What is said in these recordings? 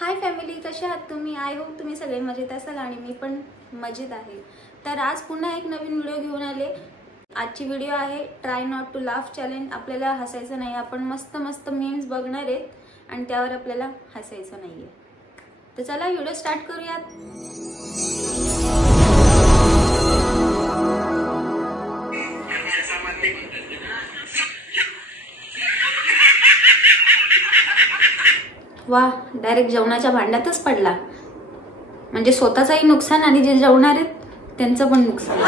Hi family, कसे आहात तुम्ही? आय होप तुम्ही सगळे मजेत असाल आणि मी पण मजेत आहे। तर आज पुन्हा एक नवीन व्हिडिओ घेऊन आले। आजची व्हिडिओ आहे try not to laugh challenge. आपल्याला हसायचं नाही, आपण मस्त मस्त मीम्स बघणार आहेत आणि त्यावर आपल्याला हसायचं नाहीये। तर चला व्हिडिओ स्टार्ट करूयात। वाह, डायरेक्ट जेवणाच्या भांड्यातच पडला। म्हणजे स्वतःचाही नुकसान आणि जे जेवणार आहेत त्यांचं पण नुकसान।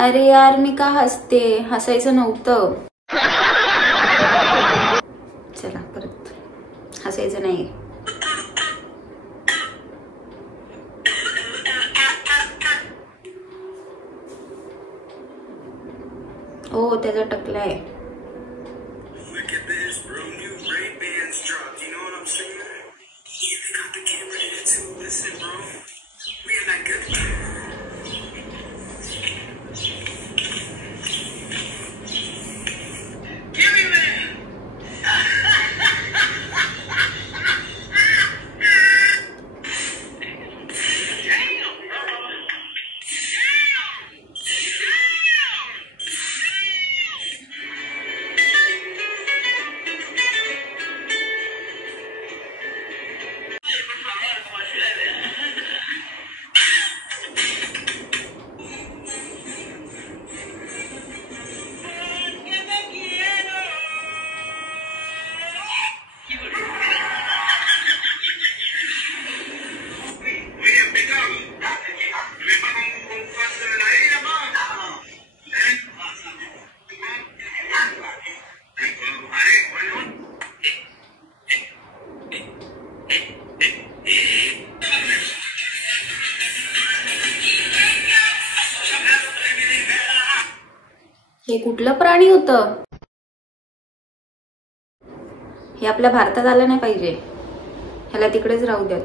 अरे यार, मी का हसते? हसायचं नव्हतं। चला परत, हसायचं नाही। ओ, त्याचा टकलाय। हे कुठलं प्राणी होतं? हे आपल्या भारतात आलं नाही पाहिजे, ह्याला तिकडेच राहू द्यात।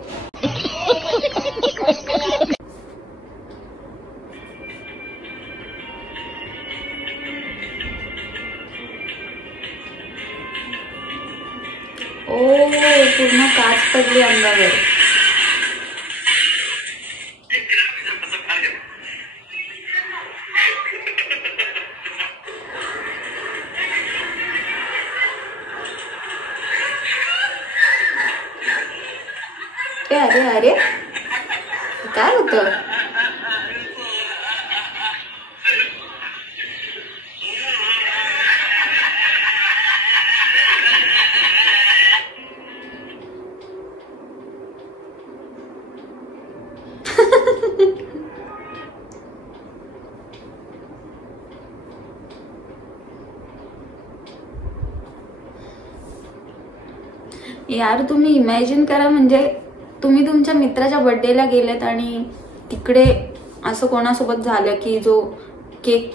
ओ, पूर्ण काच पडली अंगावर। अरे अरे, काय होतं? यार, तुम्ही इमॅजिन करा, म्हणजे तुम्ही तुमच्या मित्राच्या बर्थडेला गेलेत आणि तिकडे असं कोणासोबत झालं की जो केक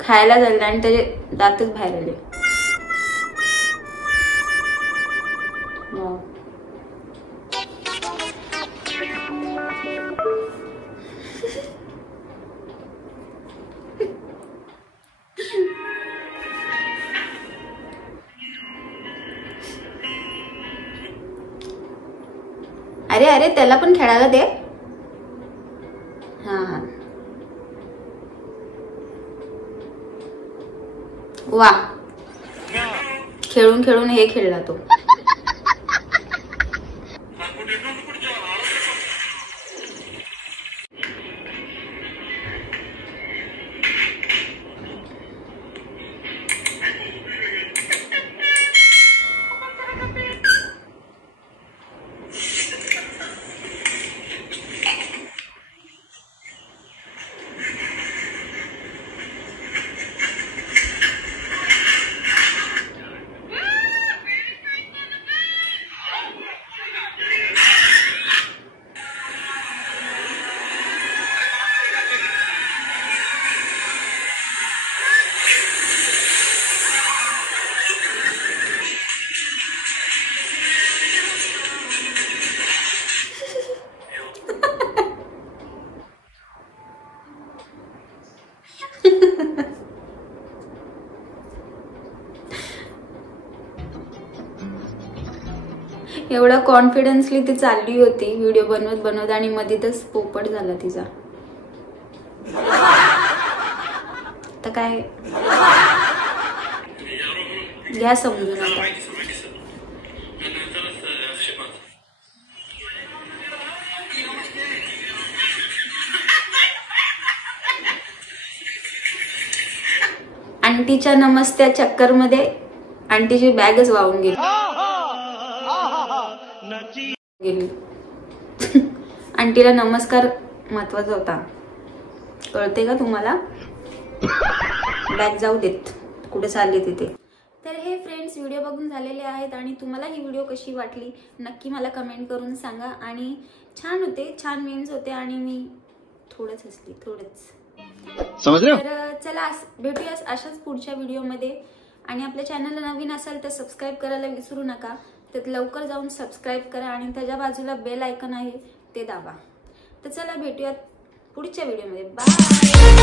खायला झाला आणि त्याचे दातच बाहेर आले। अरे अरे, त्याला पण खेळायला दे। हा, वा, खेळून खेळून हे खेळला तो। एवढा कॉन्फिडन्सली ती चालली होती व्हिडिओ बनवत बनवत आणि मध्येच पोपट झाला तिचा. तर काय घ्या समजून आता. आंटीच्या नमस्त्या चक्कर मध्ये आंटीची बॅगच वाहून गेली. आंटीला नमस्कार महत्वाचा होता, कळते का तुम्हाला? बॅग जाऊ देत, कुठे चालली तिथे. तर हे फ्रेंड्स व्हिडिओ बघून झालेले आहेत आणि तुम्हाला ही व्हिडिओ कशी वाटली नक्की मला कमेंट करून सांगा. आणि छान होते, छान मीम्स होते आणि मी थोडंच हसली, थोडंच. तर चला भेटूया अशाच पुढच्या व्हिडिओमध्ये. आणि आपल्या चॅनलला नवीन असाल तर सबस्क्राईब करायला विसरू नका. तर लवकर जाऊन सबस्क्राईब करा आणि त्याच्या बाजूला बेल आयकॉन आहे ते दाबा. तर चला भेटूयात पुढच्या व्हिडिओमध्ये. बाय.